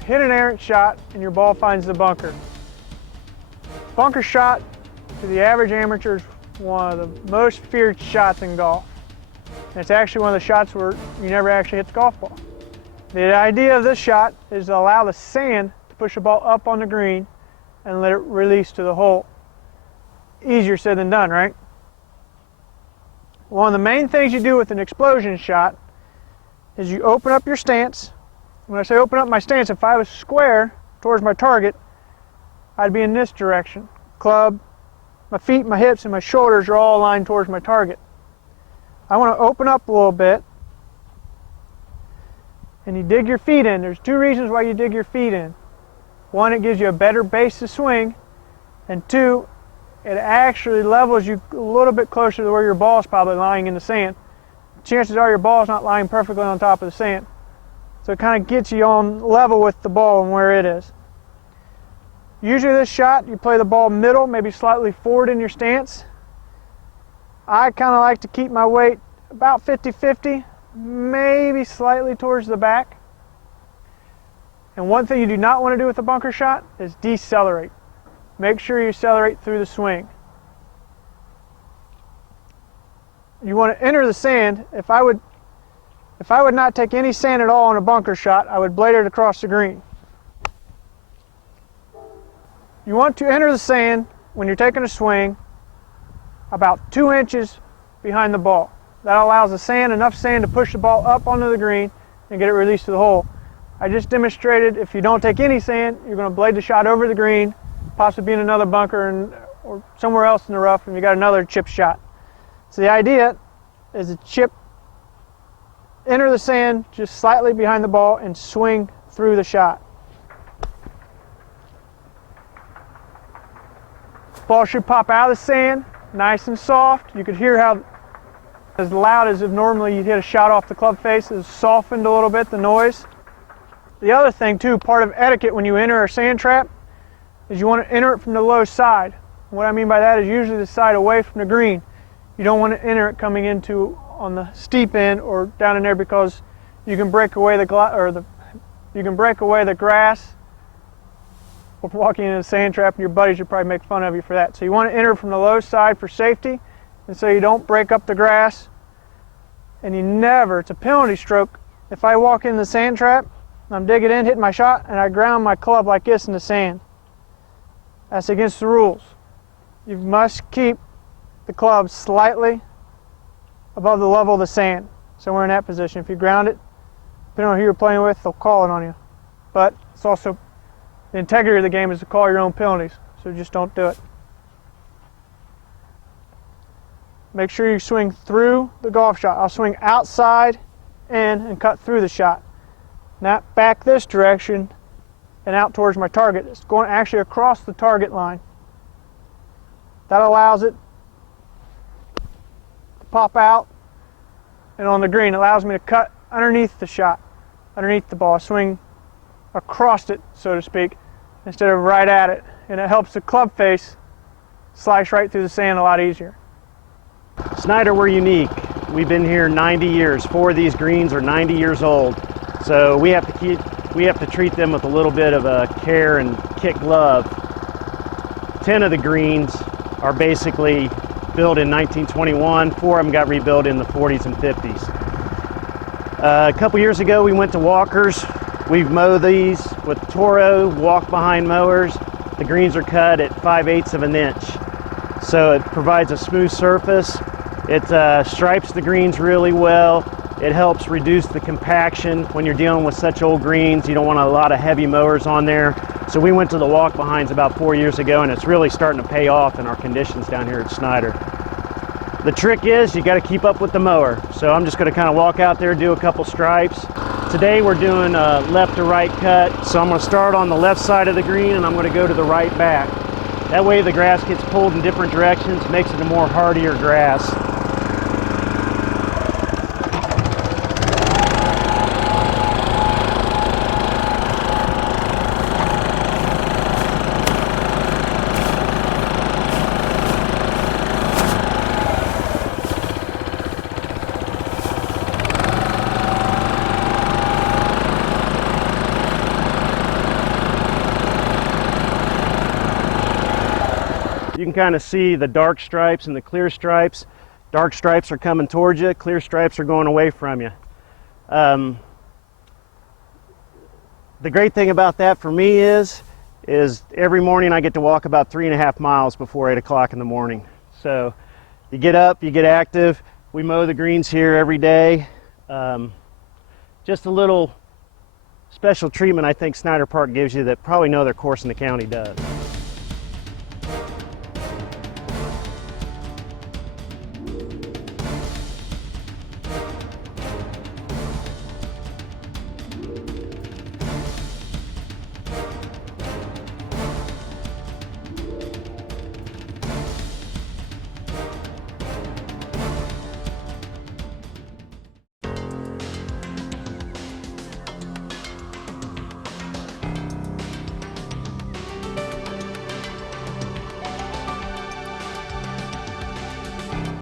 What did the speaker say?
You've hit an errant shot and your ball finds the bunker. Bunker shot, to the average amateur, is one of the most feared shots in golf. And it's actually one of the shots where you never actually hit the golf ball. The idea of this shot is to allow the sand to push the ball up on the green and let it release to the hole. Easier said than done, right? One of the main things you do with an explosion shot is you open up your stance. When I say open up my stance, if I was square towards my target, I'd be in this direction. Club, my feet, my hips, and my shoulders are all aligned towards my target. I want to open up a little bit, and you dig your feet in. There's two reasons why you dig your feet in. One, it gives you a better base to swing, and two, it actually levels you a little bit closer to where your ball is probably lying in the sand. Chances are your ball is not lying perfectly on top of the sand. So it kind of gets you on level with the ball and where it is. Usually this shot, you play the ball middle, maybe slightly forward in your stance. I kind of like to keep my weight about 50-50, maybe slightly towards the back. And one thing you do not want to do with a bunker shot is decelerate. Make sure you accelerate through the swing. You want to enter the sand. If I would not take any sand at all on a bunker shot, I would blade it across the green. You want to enter the sand when you're taking a swing about 2 inches behind the ball. That allows the sand, enough sand to push the ball up onto the green and get it released to the hole. I just demonstrated if you don't take any sand, you're going to blade the shot over the green, possibly be in another bunker or somewhere else in the rough, and you got another chip shot. So the idea is to chip, enter the sand just slightly behind the ball and swing through the shot. Ball should pop out of the sand, nice and soft. You could hear how as loud as if normally you'd hit a shot off the club face. It's softened a little bit, the noise. The other thing too, part of etiquette when you enter a sand trap, is you want to enter it from the low side. What I mean by that is usually the side away from the green. You don't want to enter it coming into on the steep end or down in there, because you can break away the grass or walking in a sand trap, and your buddies would probably make fun of you for that. So you want to enter from the low side for safety, and so you don't break up the grass. And you never, it's a penalty stroke, if I walk in the sand trap, I'm digging in, hitting my shot, and I ground my club like this in the sand. That's against the rules. You must keep the club slightly above the level of the sand. So we're in that position. If you ground it, depending on who you're playing with, they'll call it on you. But it's also, the integrity of the game is to call your own penalties, so just don't do it. Make sure you swing through the golf shot. I'll swing outside in and cut through the shot. Not back this direction and out towards my target. It's going actually across the target line. That allows it to pop out, and on the green allows me to cut underneath the shot, underneath the ball, swing across it, so to speak, instead of right at it. And it helps the club face slice right through the sand a lot easier. Snyder, we're unique. We've been here 90 years. 4 of these greens are 90 years old. So we have to treat them with a little bit of a care and kid glove. 10 of the greens are basically built in 1921. 4 of them got rebuilt in the 40s and 50s. A couple years ago we went to Walker's. We've mowed these with Toro walk-behind mowers. The greens are cut at 5/8 of an inch. So it provides a smooth surface. It stripes the greens really well. It helps reduce the compaction when you're dealing with such old greens. You don't want a lot of heavy mowers on there. So we went to the walk-behinds about 4 years ago, and it's really starting to pay off in our conditions down here at Snyder. The trick is you got to keep up with the mower. So I'm just going to kind of walk out there, do a couple stripes. Today we're doing a left to right cut. So I'm going to start on the left side of the green, and I'm going to go to the right back. That way the grass gets pulled in different directions, makes it a more hardier grass. You can kind of see the dark stripes and the clear stripes. Dark stripes are coming towards you, clear stripes are going away from you. The great thing about that for me is every morning I get to walk about 3.5 miles before 8 o'clock in the morning. So you get up, you get active. We mow the greens here every day. Just a little special treatment I think Snyder Park gives you that probably no other course in the county does.